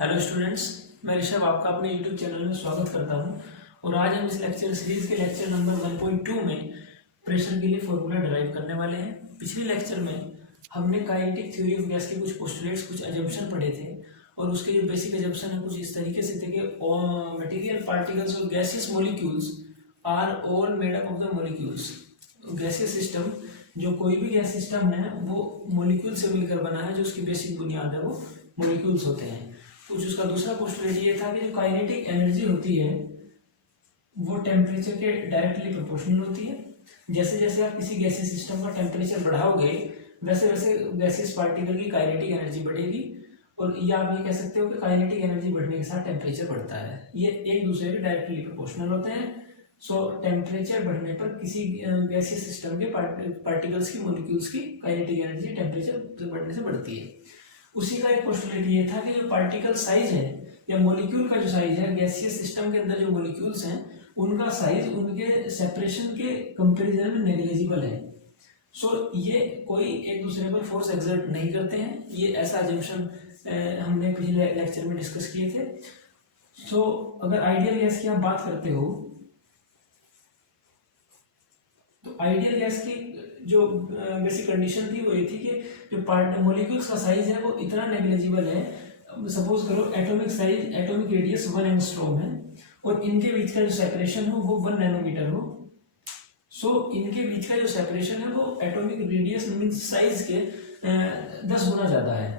Hello students, मैं ऋषभ आपका अपने यूट्यूब चैनल में स्वागत करता हूं। और आज हम इस लेक्चर सीरीज के लेक्चर नंबर 1.2 में प्रेशर के लिए फॉर्मूला डिराइव करने वाले हैं। पिछले लेक्चर में हमने काइनेटिक थ्योरी ऑफ गैस के कुछ पोस्टुलेट्स, कुछ अजम्पशन पढ़े थे और उसके जो बेसिक अजम्पशन है कुछ इस तरीके से थे कि मटेरियल पार्टिकल्स और gaseous molecules are all made up of the molecules. Gaseous system, जो कोई भी गैस सिस्टम है वो मॉलिक्यूल से मिलकर बना है, जो उसकी बेसिक बुनियाद है वो मॉलिक्यूल्स होते हैं। कुछ उसका दूसरा पोस्टुलेट ये था कि जो काइनेटिक एनर्जी होती है वो टेम्परेचर के डायरेक्टली प्रोपोर्शनल होती है। जैसे जैसे आप किसी गैसियस सिस्टम का टेम्परेचर बढ़ाओगे वैसे वैसे गैसियस पार्टिकल की काइनेटिक एनर्जी बढ़ेगी, और या आप ये कह सकते हो कि काइनेटिक एनर्जी बढ़ने के साथ टेम्परेचर बढ़ता है। ये एक दूसरे के डायरेक्टली प्रोपोर्शनल होते हैं। सो टेम्परेचर बढ़ने पर किसी गैसियस सिस्टम के पार्टिकल्स की, मॉलिक्यूल्स की काइनेटिक एनर्जी टेम्परेचर बढ़ने से बढ़ती है। उसी का एक पोस्टुलेट ये था कि जो पार्टिकल साइज है या मॉलिक्यूल का जो साइज है, गैसियस सिस्टम के अंदर जो मॉलिक्यूल्स हैं उनका साइज उनके सेपरेशन के कंपैरिजन में नेग्लिजिबल है। सो ये कोई एक दूसरे पर फोर्स एक्सर्ट नहीं करते हैं। ये ऐसा अजम्पशन हमने पिछले लेक्चर में डिस्कस किए थे। सो अगर आइडियल गैस की आप बात करते हो तो आइडियल गैस की जो बेसिक कंडीशन थी वो ये थी कि जो पार्ट मॉलिक्यूल्स का साइज है वो इतना नेग्लिजिबल है। सपोज करो atomic size, atomic radius 1 angstrom है और इनके बीच का जो सेपरेशन हो वो 1 नैनोमीटर हो। सो इनके बीच का जो सेपरेशन है वो एटॉमिक रेडियस मींस साइज के 10 गुना ज़्यादा है।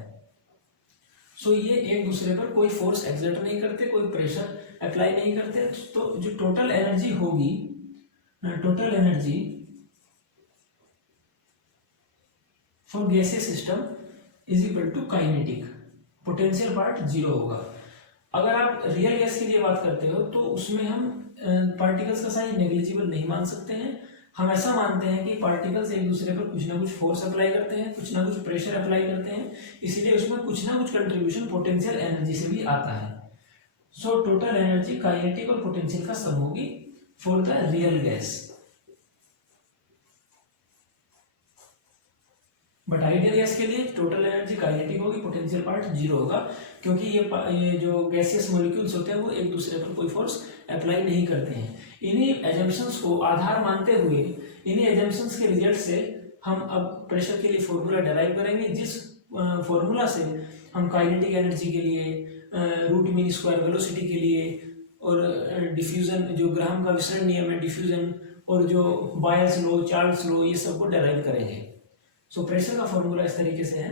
सो ये एक दूसरे पर कोई फोर्स एक्सर्ट नहीं करते, कोई प्रेशर अप्लाई नहीं करते। तो जो टोटल एनर्जी होगी, total energy for gaseous system is equal to kinetic, potential part zero होगा। अगर आप रियल गैस के लिए बात करते हो तो उसमें हम पार्टिकल्स का साइज नेग्लिजिबल नहीं मान सकते हैं। हम ऐसा मानते हैं कि पार्टिकल्स एक दूसरे पर कुछ ना कुछ फोर्स अप्लाई करते हैं, कुछ ना कुछ प्रेशर अप्लाई करते हैं, इसलिए उसमें कुछ ना कुछ कंट्रीब्यूशन पोटेंशियल एनर्जी से भी आता है। सो टोटल एनर्जी काइनेटिक और पोटेंशियल का सम होगी for the real gas. But ideal gas के लिए टोटल एनर्जी काइनेटिक होगी, पोटेंशियल पार्ट जीरो होगा, क्योंकि ये जो गैसियस मॉलिक्यूल्स होते हैं वो एक दूसरे पर कोई फोर्स अप्लाई नहीं करते हैं। इन्हीं एजम्पशंस को आधार मानते हुए, इन्हीं एजम्पशंस के रिजल्ट से हम अब प्रेशर के लिए फॉर्मूला डेराइव करेंगे, जिस फॉर्मूला से हम काइनेटिक एनर्जी के लिए, रूट मीन स्क्वायर वेलोसिटी के लिए, और डिफ्यूजन, जो ग्राहम का विसरण नियम है डिफ्यूजन, और जो बायल्स लॉ, चार्ल्स लॉ, ये सबको डेराइव करेंगे। सो प्रेशर का फॉर्मूला इस तरीके से है।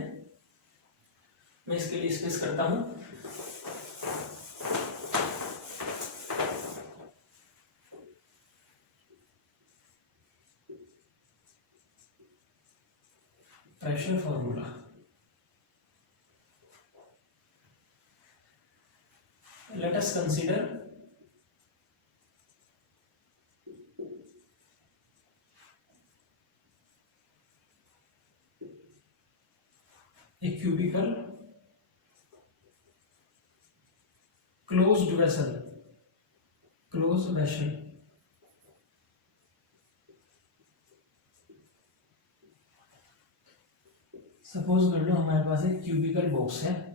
मैं इसके लिए स्पेस करता हूं। Pressure formula, let us consider a cubical closed vessel, closed vessel suppose कर लो हमारे पास एक क्यूबिकल बॉक्स है।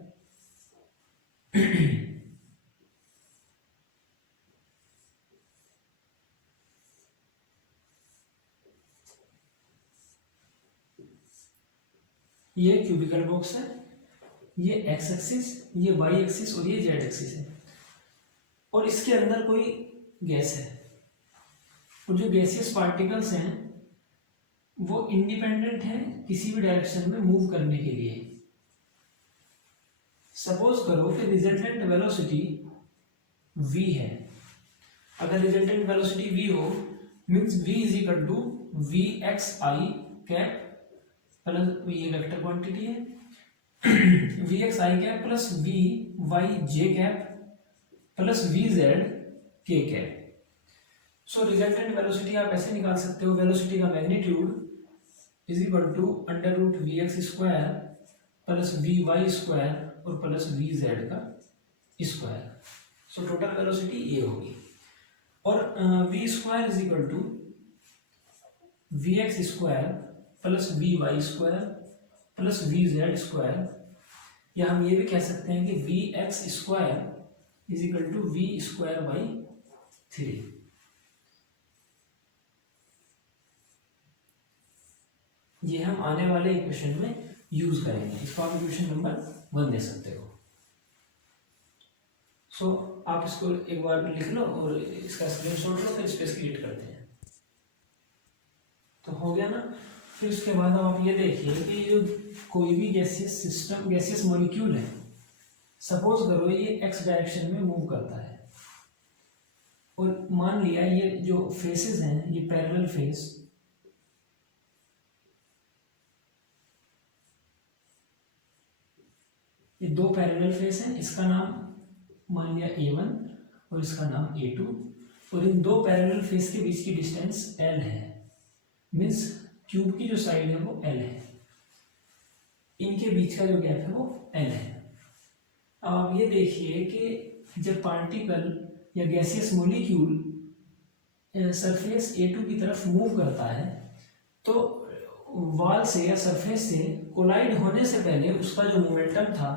ये क्यूबिकल बॉक्स है, ये एक्स एक्सिस, ये वाई एक्सिस और ये जेड एक्सिस है, और इसके अंदर कोई गैस है। और जो गैसियस पार्टिकल्स हैं वो इंडिपेंडेंट हैं किसी भी डायरेक्शन में मूव करने के लिए। सपोज करो कि रिजल्टेंट वेलोसिटी v है। अगर रिजल्टेंट वेलोसिटी v हो means v is equal to v x i cap plus, ये वेक्टर क्वांटिटी है, v x i cap plus v y j cap plus v z k cap. So resultant velocity आप ऐसे निकाल सकते हो, velocity का magnitude is equal to under root v x square plus v Y square और plus v z का square. So total velocity ये होगी। और we square is equal to v x square plus v Y square plus v Z square या हम ये भी कह सकते हैं कि we x square is equal to we square by 3। ये हम आने वाले इक्वेशन में यूज करेंगे। इसको आप इक्वेशन नंबर 1 दे सकते हो। सो आप इसको एक बार लिख लो और इसका स्क्रीनशॉट लो, फिर स्पेस क्रिएट करते हैं। तो हो गया ना। फिर उसके बाद आप ये देखिए कि जो कोई भी गैसियस सिस्टम, गैसियस मॉलिक्यूल है, सपोज करो ये एक्स डायरेक्शन में मूव करता है और मान लिया ये जो फेसेस हैं ये पैरेलल फेस, ये दो पैरेलल फेस हैं, इसका नाम मान लिया A1 और इसका नाम A2, और इन दो पैरेलल फेस के बीच की डिस्टेंस L है, मीन्स क्यूब की जो साइड है वो L है, इनके बीच का जो गैप है वो L है। अब आप ये देखिए कि जब पार्टिकल या गैसियस मॉलिक्यूल सरफेस A2 की तरफ मूव करता है तो वॉल से या सरफेस से कोलाइड होने से पहले उसका जो मोमेंटम था,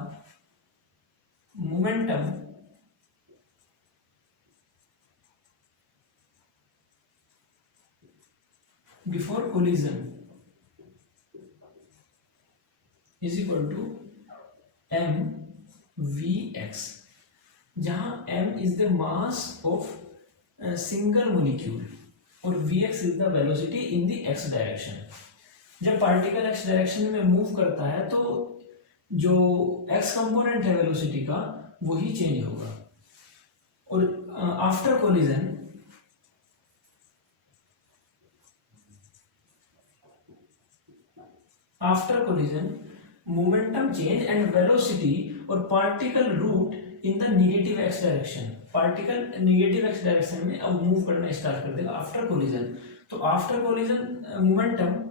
momentum before collision is equal to m v x, जहां m is the mass of single molecule और vx is the velocity in the x direction. जब पार्टिकल x डायरेक्शन में मूव करता है तो जो x कंपोनेंट है वेलोसिटी का वही चेंज होगा, और after collision momentum change and velocity और पार्टिकल रूट in the negative x direction, particle negative x direction में अब मूव करना स्टार्ट कर देगा आफ्टर कोलिजन। तो after collision momentum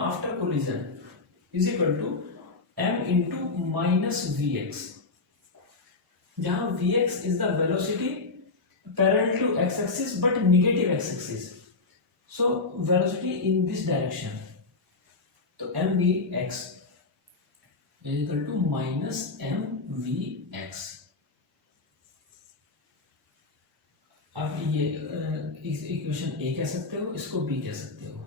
after collision is equal to m into minus V x, जहां V X is the velocity parallel to x-axis but negative x-axis, so velocity in this direction, तो mvx is equal to minus mvx। आप ये इस equation ए कह सकते हो, इसको B कह सकते हो,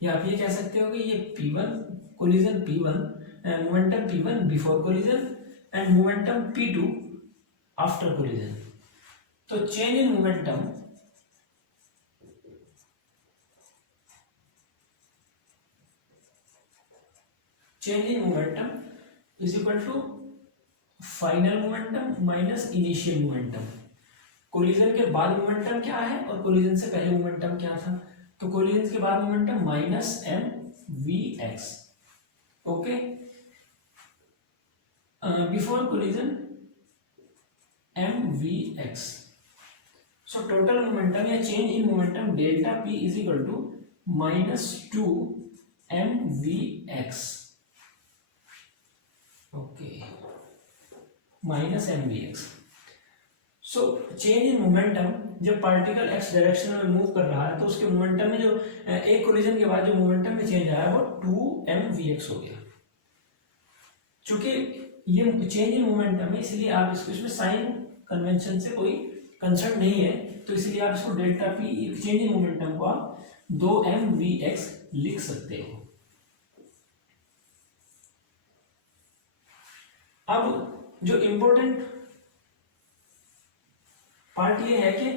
या आप ये कह सकते हो कि ये p1 collision p1 momentum p1 before collision and momentum p2 after collision. तो change in momentum is equal to final momentum minus initial momentum. Collision के बाद मोमेंटम क्या है और कोलिजन से पहले मोमेंटम क्या था, तो कोलिजन के बाद momentum minus m v x, okay, before collision m v x. So total momentum या change in momentum delta p is equal to minus 2 mvx, okay, minus mvx। So change in momentum, जब particle x direction में move कर रहा है तो उसके momentum में जो एक कोलिजन के बाद जो मोमेंटम में चेंज आया वो 2 mvx हो गया। चूंकि ये चेंज इन मोमेंटम है इसलिए आप इसको इसमें साइन कन्वेंशन से कोई कंसर्न नहीं है, तो इसलिए आप इसको delta P change in momentum को आप 2mvx लिख सकते हो। अब जो इंपॉर्टेंट पार्ट ये है कि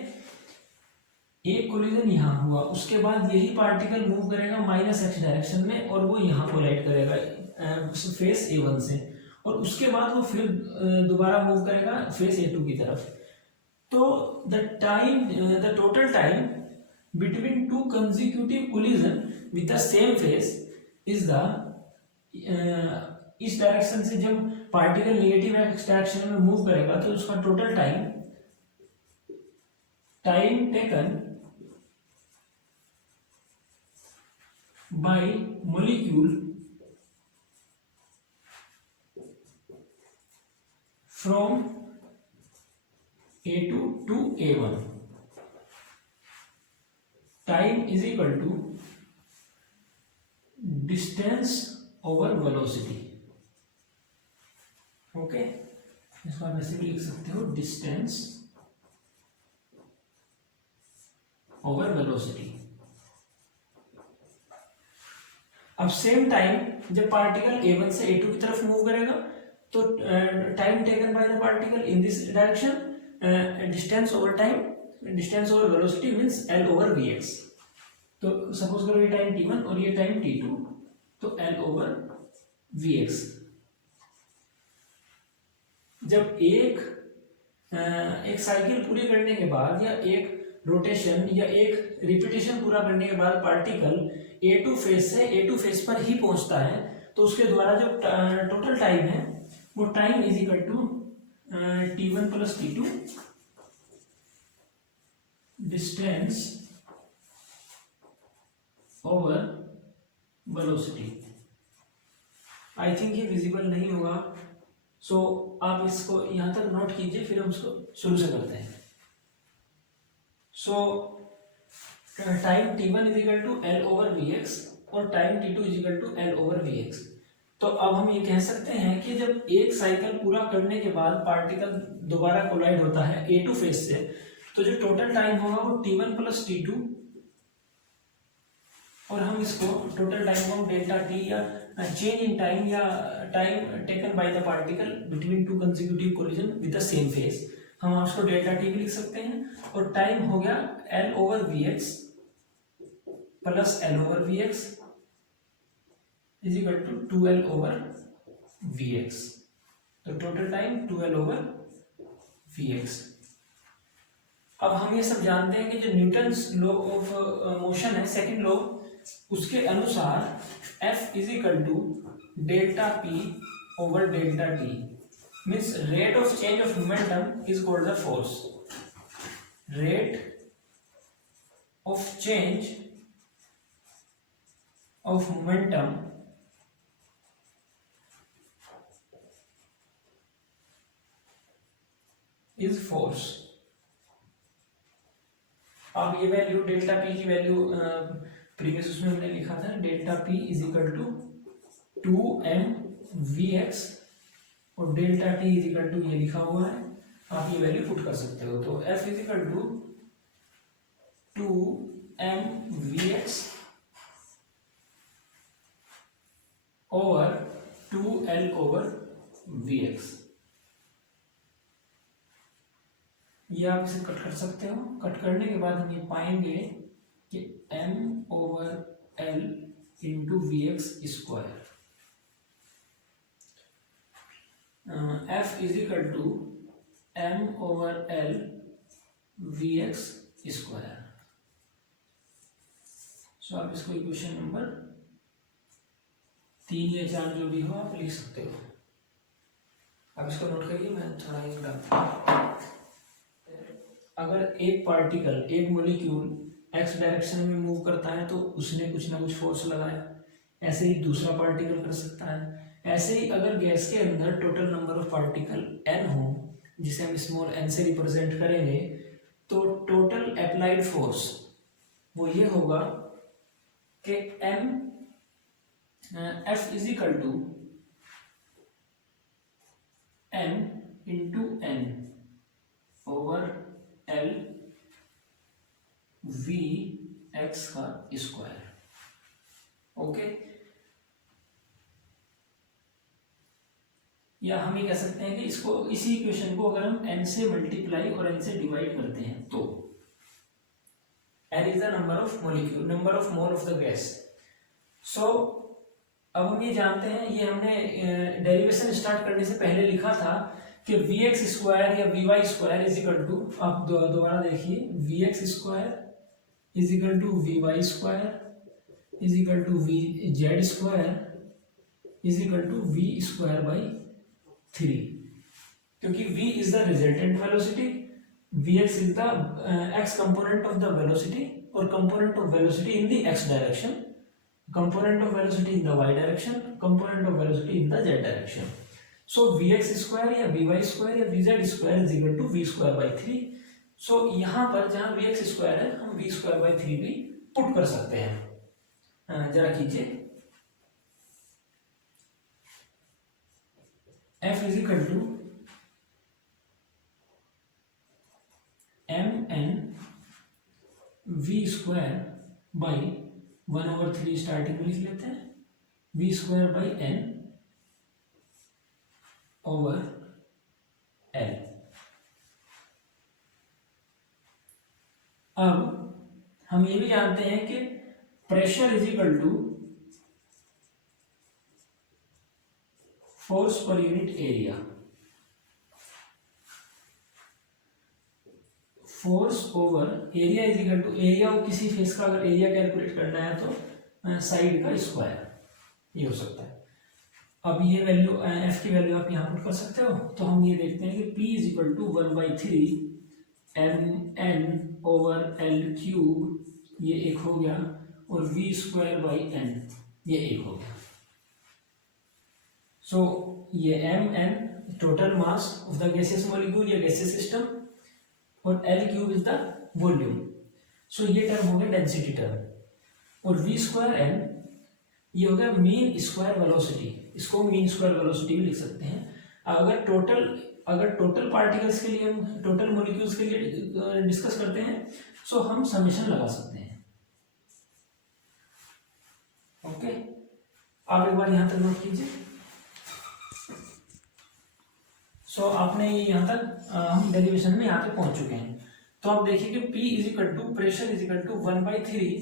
एक कोलिजन यहां हुआ, उसके बाद यही पार्टिकल मूव करेगा माइनस एक्स डायरेक्शन में और वो यहां कोलाइड करेगा फेस A1 से, और उसके बाद वो फिर दोबारा मूव करेगा फेस A2 की तरफ। तो the total time between two consecutive collision with the same phase is the इस डायरेक्शन से जब पार्टिकल नेगेटिव एक्स डायरेक्शन में मूव करेगा तो उसका total time taken by molecule from A2 to A1 time is equal to distance over velocity. Okay, इसको आप ऐसे भी लिख सकते हो, डिस्टेंस ओवर वेलोसिटी। अब सेम टाइम जब पार्टिकल a1 से a2 की तरफ मूव करेगा तो time taken by the particle in this direction, distance over time, distance over velocity means l over vx। तो सपोज करो ये टाइम t1 और ये टाइम t2, तो l ओवर vx। जब एक साइकिल पूरी करने के बाद या एक रोटेशन या एक रिपीटेशन पूरा करने के बाद पार्टिकल A2 फेज से A2 फेज पर ही पहुंचता है, तो उसके द्वारा जो टोटल टाइम है वो time is equal to t1 plus t2 distance over velocity. I think ये विजिबल नहीं होगा, सो आप इसको यहां तक नोट कीजिए, फिर हम इसको शुरू से करते हैं। So time t1 is equal to l over vx और time t2 is equal to l over vx। तो अब हम ये कह सकते हैं कि जब एक साइकिल पूरा करने के बाद पार्टिकल दोबारा कोलाइड होता है A2 फेज से, तो जो टोटल टाइम होगा वो t1 प्लस t2, और हम इसको टोटल टाइम को डेल्टा t या चेंज इन टाइम या time taken by the particle between two consecutive collision with the same phase, हम उसको डेल्टा t भी लिख सकते हैं। और टाइम हो गया l over vx plus l over vx is equal to 2l over vx। तो total time 2l over vx। अब हम ये सब जानते हैं कि जो न्यूटन्स लॉ ऑफ मोशन है, सेकंड लॉ, उसके अनुसार F is equal to delta P over delta T, means rate of change of momentum is called the force. Rate of change of momentum is force. अब ये value delta P की value previous उसमें हमने लिखा था, delta P is equal to 2mvx और delta T is equal to ये लिखा हुआ है, आप ये वैल्यू पुट कर सकते हो। तो F is equal to 2mvx over 2l over vx। ये आप इसे कट कर सकते हो। कट करने के बाद हम ये पाएंगे कि m over l into V x square, f is equal to m over l V x square. So आप इसको इक्वेशन नंबर 3 या 4 जो भी हो आप लिख सकते हो। अब इसको नोट करिए, मैं थोड़ा ही डालता हूँ। अगर एक पार्टिकल, एक मॉलिक्यूल एक्स डायरेक्शन में मूव करता है तो उसने कुछ ना कुछ फोर्स लगाया, ऐसे ही दूसरा पार्टिकल कर सकता है। ऐसे ही अगर गैस के अंदर total number of particle n हो, जिसे हम स्मॉल n से रिप्रेजेंट करेंगे, तो टोटल अप्लाइड फोर्स वो ये होगा कि m F is equal to m into n over l v x का स्क्वायर। ओके, या हम ये कह सकते हैं कि इसको, इसी इक्वेशन को अगर हम n से मल्टीप्लाई और n से डिवाइड करते हैं तो n is the number of molecule, number of mole of the gas. So अब हम ये जानते हैं, ये हमने डेरिवेशन स्टार्ट करने से पहले लिखा था कि वी एक्स स्क्वायर या V Y square is equal to, आप दोबारा देखिए, V x square is equal to V Y square is equal to V Z square is equal to we square by 3, क्योंकि v is the resultant velocity, vx is the x component of the velocity और component of velocity in the x direction, component of velocity in the y direction, component of velocity in the z direction. So vx square या vy square या vz square is equal to v square by 3. So यहाँ पर जहाँ vx square है हम v square by 3 भी put कर सकते हैं। जरा कीजिए, F is equal to m n v square by 1/3 starting में लिख लेते हैं, v square by n over l. अब हम ये भी जानते हैं कि pressure is equal to force per unit area. Force over area is equal to area of किसी फेस का अगर एरिया कैलकुलेट करना है तो साइड का स्क्वायर, ये हो सकता है। अब ये वैल्यू एफ की वैल्यू आप यहाँ पुट कर सकते हो। तो हम ये देखते हैं कि P is equal to 1/3 mn over l cube, ये एक हो गया, और वी स्क्वायर बाई एन, ये एक हो गया। सो ये M N total mass of the gaseous molecule या गैसियस सिस्टम, और L cube is the volume. So ये टर्म हो गया डेंसिटी टर्म, और वी स्क्वायर एन ये हो गया मीन स्क्वायर वेलोसिटी। इसको मीन स्क्वायर वेलोसिटी भी लिख सकते हैं। अगर टोटल पार्टिकल्स के लिए, हम टोटल मॉलिक्यूल्स के लिए डिस्कस करते हैं, सो हम समेशन लगा सकते हैं। ओके, आप एक बार यहां तक नोट कीजिए। सो आपने यहाँ तक हम डेरिवेशन में यहाँ तक पहुंच चुके हैं। तो आप देखिए कि P is equal to pressure is equal to 1/3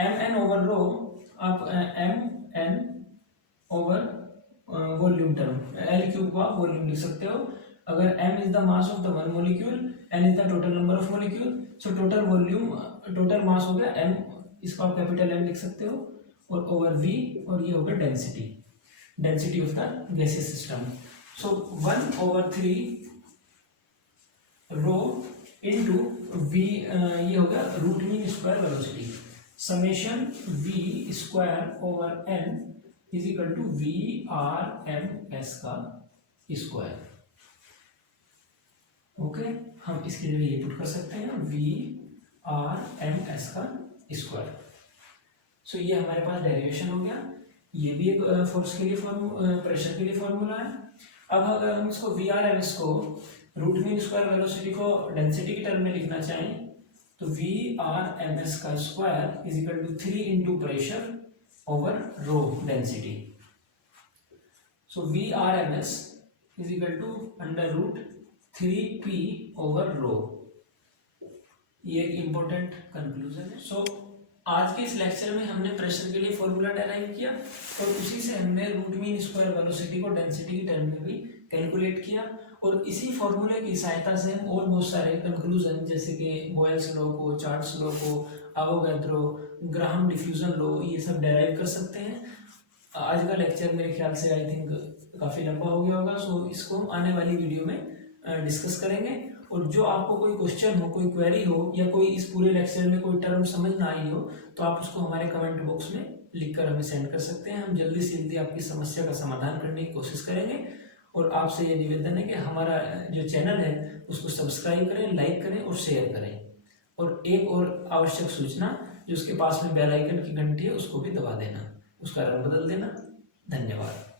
M N over rho. आप M N over volume term, L cube को आप वॉल्यूम लिख सकते हो। अगर m is the mass of the one molecule, n is the total number of molecule, so total volume, total mass हो गया m, इसको आप कैपिटल M लिख सकते हो, और ओवर v, और ये हो गया density of the gaseous system. So 1/3 rho into v, ये हो गया root mean square velocity, summation v square over n is equal to v r m s का स्क्वायर। ओके, हम इसके लिए ये पुट कर सकते हैं वी आर एम एस का स्क्वायर। सो ये हमारे पास डेरिवेशन हो गया। ये भी एक फोर्स के लिए प्रेशर के लिए फॉर्मूला है। अब अगर हम इसको वी आर एम एस को रूट मीन स्क्वायर वेलोसिटी को डेंसिटी के टर्म में लिखना चाहें, तो वी आर एम एस का square is equal to 3 into pressure over rho density. So VRMS is equal to under root 3p over rho. ये एक इम्पोर्टेंट कंक्लूजन है। सो आज के इस लेक्चर में हमने प्रेशर के लिए फॉर्मूला डेराइव किया, और उसी से हमने रूट मीन स्क्वायर वेलोसिटी को डेंसिटी की टर्म में भी कैलकुलेट किया, और इसी फॉर्मूले की सहायता से हम और बहुत सारे कंक्लूजन, जैसे कि बॉयल्स लॉ को, चार्ट्स लॉ को, एवोगैड्रो, ग्राहम डिफ्यूजन लॉ, ये सब डेराइव कर सकते हैं। आज का लेक्चर मेरे ख्याल से आई थिंक काफ़ी लंबा हो गया होगा, सो इसको हम आने वाली वीडियो में डिस्कस करेंगे। और जो आपको कोई क्वेश्चन हो, कोई क्वेरी हो, या कोई इस पूरे लेक्चर में कोई टर्म समझ ना आई हो, तो आप उसको हमारे कमेंट बॉक्स में लिखकर हमें सेंड कर सकते हैं। हम जल्दी से जल्दी आपकी समस्या का समाधान करने की कोशिश करेंगे। और आपसे ये निवेदन है कि हमारा जो चैनल है उसको सब्सक्राइब करें, लाइक करें और शेयर करें। और एक और आवश्यक सूचना, जो उसके पास में बेल आइकन की घंटी है उसको भी दबा देना, उसका रंग बदल देना। धन्यवाद।